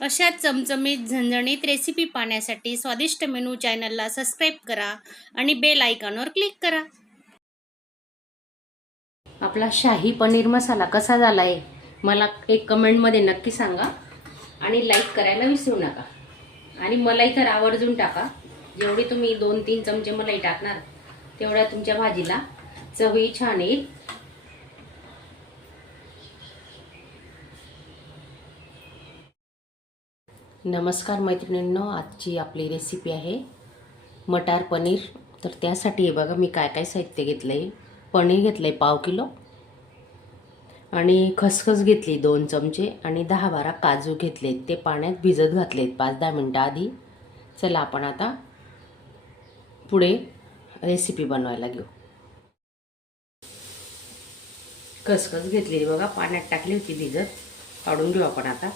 अशा चमचमीत झणझणीत रेसिपी पाहण्यासाठी स्वादिष्ट मेनू चॅनलला सबस्क्राईब करा आणि बेल आयकॉनवर क्लिक करा. आपला शाही पनीर मसाला कसा झालाय मला एक कमेंटमध्ये नक्की सांगा आणि लाईक करायला विसरू नका. आणि मलाई तर आवर्जून टाका. जेवढी तुम्ही 2-3 चमचे मलाई टाकणार तेवढ्या तुमच्या भाजीला चवही छान येईल. नमस्कार मैत्रिणींनो, आजची आपली रेसिपी आहे मटार पनीर. तर त्यासाठी हे बघा मी काय काय साहित्य घेतलंय. पनीर घेतलंय 1/2 किलो आणि खसखस घेतली 2 चमचे आणि 10-12 काजू घेतलेत. ते पाण्यात भिजत घातलेत 5-10 मिनिटं आधी. चला आपण आता पुढे रेसिपी बनवायला घेऊ. खसखस घेतलेली बघा पाण्यात टाकली होती भिजत, काढून घेऊ आपण आता.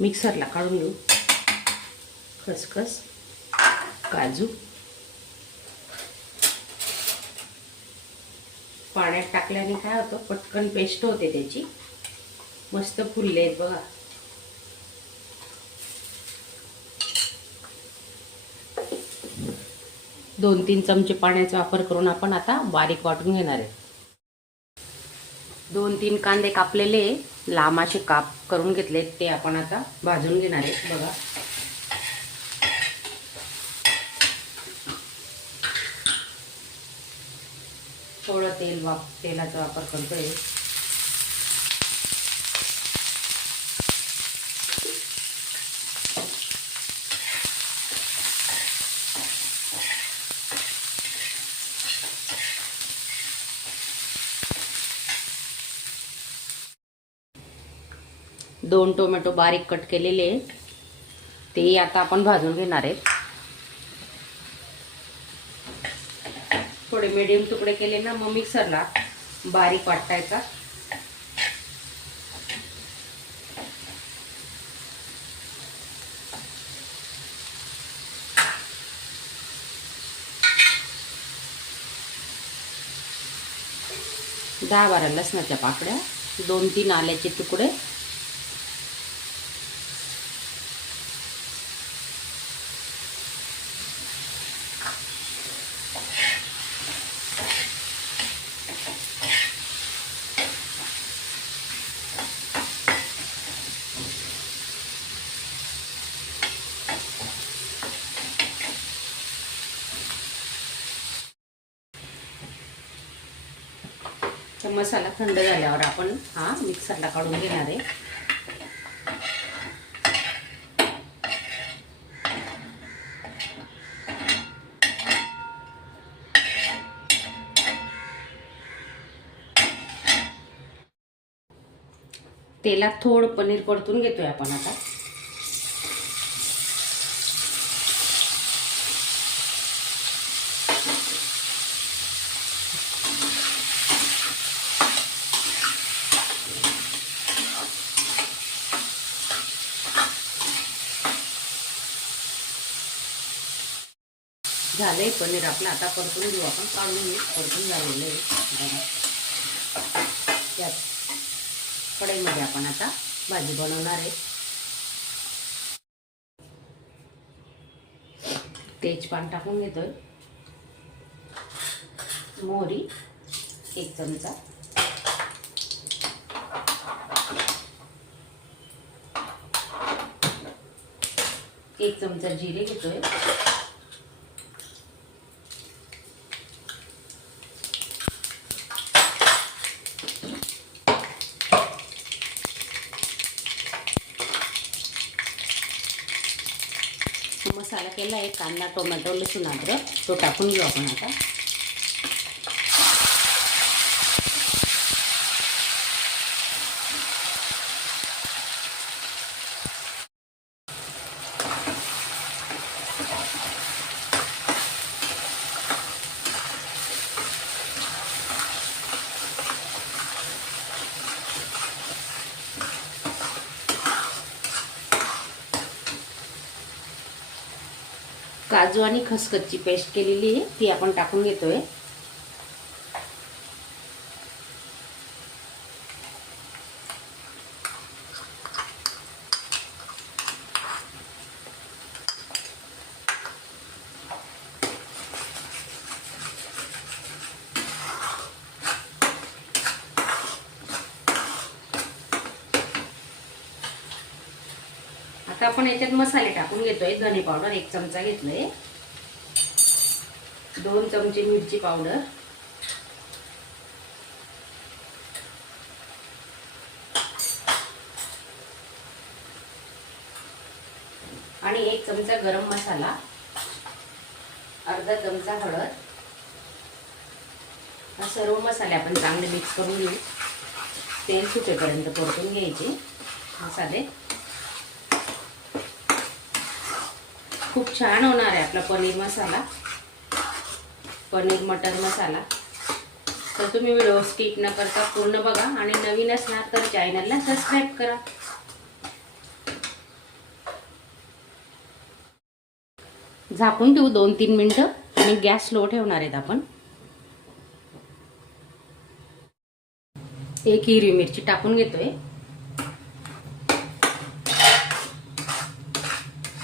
मिक्सरला काढून घेऊ खसखस, काजू. पाण्यात टाकल्याने काय होतं, पटकन पेस्ट होते त्याची. मस्त फुलले आहेत बघा. दोन 3 चमचे पाण्याचा वापर करून आपण आता बारीक वाटून घेणार आहे. 2-3 कांदे कापलेले लांब असे काप करून घेतले, ते आपण आता भाजून घेणार आहे बघा. थोडं तेलाचा वापर करतोय. दोन टोमॅटो बारीक कट केलेले ते आता आपण भाजून घेणार आहे. थोडे मीडियम तुकडे केले ना, मग मिक्सरला बारीक वाटायचा. दहा 12 लसणाच्या पाकळ्या, 2-3 आल्याचे तुकडे, तर मसाला थंड झाल्यावर आपण हा मिक्सरला काढून घेणार आहे. तेलात थोडं पनीर परतून घेतोय आपण आता. झालंय पनीर आपलं, आता परतून घेऊ आपण. काढून घेऊ, परतून झालेलं आहे. त्यात कढईमध्ये आपण आता भाजी बनवणार आहे. तेजपान टाकून घेतोय. मोहरी 1 चमचा, एक चमचा जिरे घेतोय, मसाला केला आहे. कांदा, टोमॅटो, लसूण, अद्रक तो टाकून घेऊ आपण आता. काजू आणि खसखसची पेस्ट केलेली आहे ती आपण टाकून घेतोय. आता आपण याच्यात मसाले टाकून घेतोय. धने पावडर 1 चमचा घेतलंय, 2 चमचे मिरची पावडर, आणि 1 चमचा गरम मसाला, अर्धा चमचा हळद. हा सर्व मसाले आपण चांगले मिक्स करून घेऊ. तेल सुटेपर्यंत परतून घ्यायचे मसाले. खूप छान होणार आहे आपला पनीर मसाला, पनीर मटर मसाला. तर तुम्ही व्हिडिओ स्किप न करता पूर्ण बघा आणि नवीन असणार तर चॅनलला सबस्क्राईब करा. झाकून ठेवू 2-3 मिनिटं आणि गॅस स्लो ठेवणार आहेत आपण. 1 हिरवी मिरची टाकून घेतोय.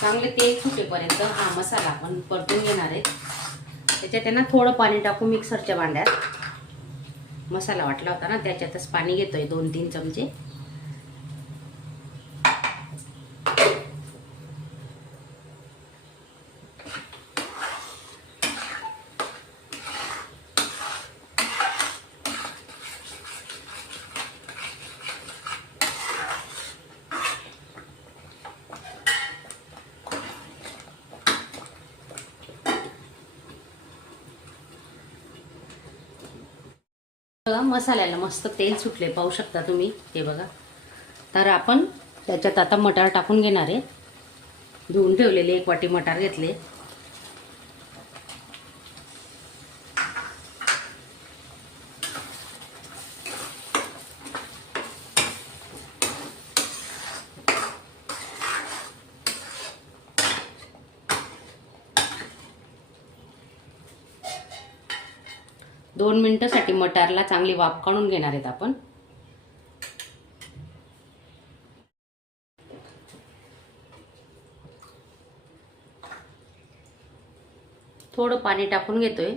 चांगले तेल सुटेपर्यंत हा मसाला आपण परतून घेणार आहे. त्याच्यात त्यांना थोडं पाणी टाकून मिक्सरच्या भांड्यात मसाला वाटला होता ना त्याच्यातच पाणी घेतोय 2-3 चमचे. बघा मसाल्याला मस्त तेल सुटले, पाहू शकता तुम्ही हे बघा. तर आपण त्याच्यात आता मटार टाकून घेणार आहे. धुवून ठेवलेले 1 वाटी मटार घेतले. दोन मिनिटांसाठी मटारला चांगली वाफ काढून घेणार आहेत आपण. थोडं पाणी टाकून घेतोय.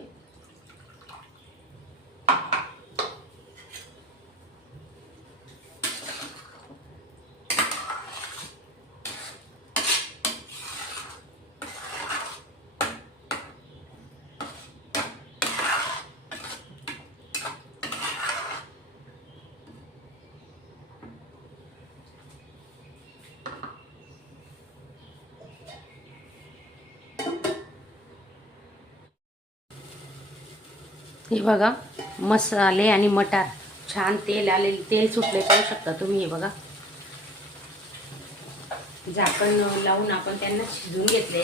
हे बघा मसाले आणि मटार छान तेल आलेले, तेल सुटले, पाहू शकता तुम्ही. हे बघा झाकण लावून आपण त्यांना शिजवून घेतले.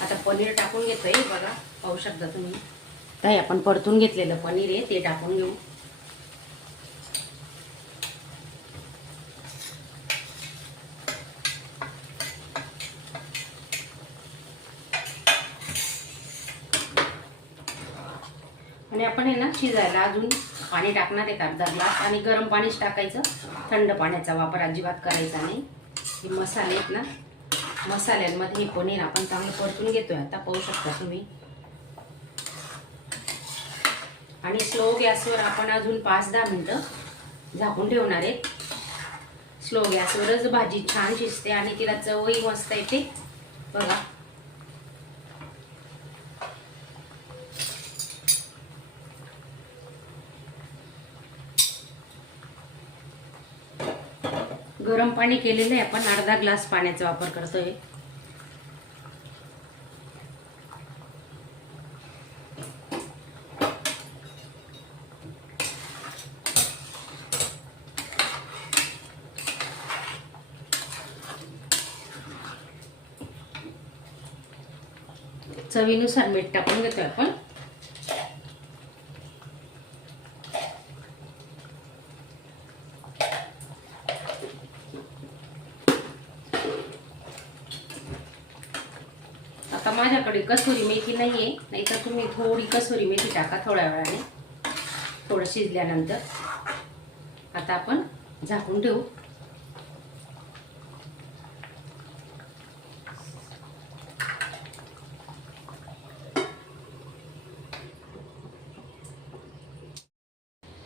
आता पनीर टाकून घेतोय. बघा पाहू शकता तुम्ही. तर आपण परतून घेतलेलं पनीर आहे ते टाकून घेऊ. आणि आपण हे ना शिजायला अजून पाणी टाकणार आहे अर्धा ग्लास. आणि गरम पाणीच टाकायचं, थंड पाण्याचा वापर अजिबात करायचा नाही. हे मसाले आहेत ना, मसाल्यांमध्ये हे पनीर आपण चांगलं परतून घेतोय. आता पाहू शकता तुम्ही. आणि स्लो गॅसवर आपण अजून 5-10 मिनिटं झाकून ठेवणार आहे. स्लो गॅसवरच भाजी छान शिजते आणि तिला चवही मस्त येते. बघा गरम पाणी केलेलं आहे आपण, अर्धा ग्लास पाण्याचा वापर करतोय. चवीनुसार मीठ टाकून घेतोय आपण. आता माझ्याकडे कसुरी मेथी नाहीये, नाहीतर तुम्ही थोडी कसुरी मेथी टाका थोड्या वेळाने, थोडं शिजल्यानंतर. आता आपण झाकून ठेवू.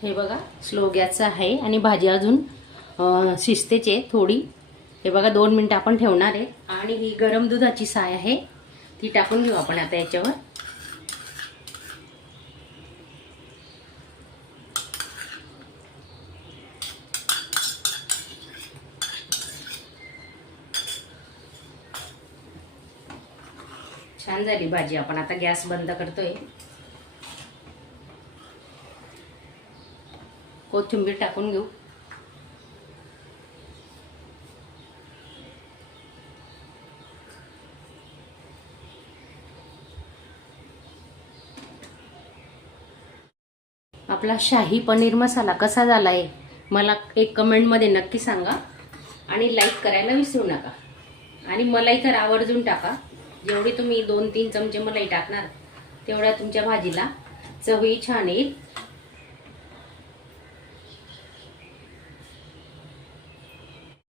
हे बघा स्लो गॅसचा आहे आणि भाजी अजून शिजतेच आहे थोडी. हे बघा 2 मिनिटं आपण ठेवणार आहे आणि ही गरम दुधाची साय आहे ती टाकून घेऊ आपण आता याच्यावर. छान झाली भाजी. आपण आता गॅस बंद करतोय. कोथिंबीर टाकून घेऊ. आपला शाही पनीर मसाला कसा झाला आहे मला एक कमेंटमध्ये नक्की सांगा आणि लाईक करायला विसरू नका. आणि मलाई तर आवर्जून टाका. जेवढी तुम्ही 2-3 चमचे मलाई टाकणार तेवढ्या तुमच्या भाजीला चवही छान येईल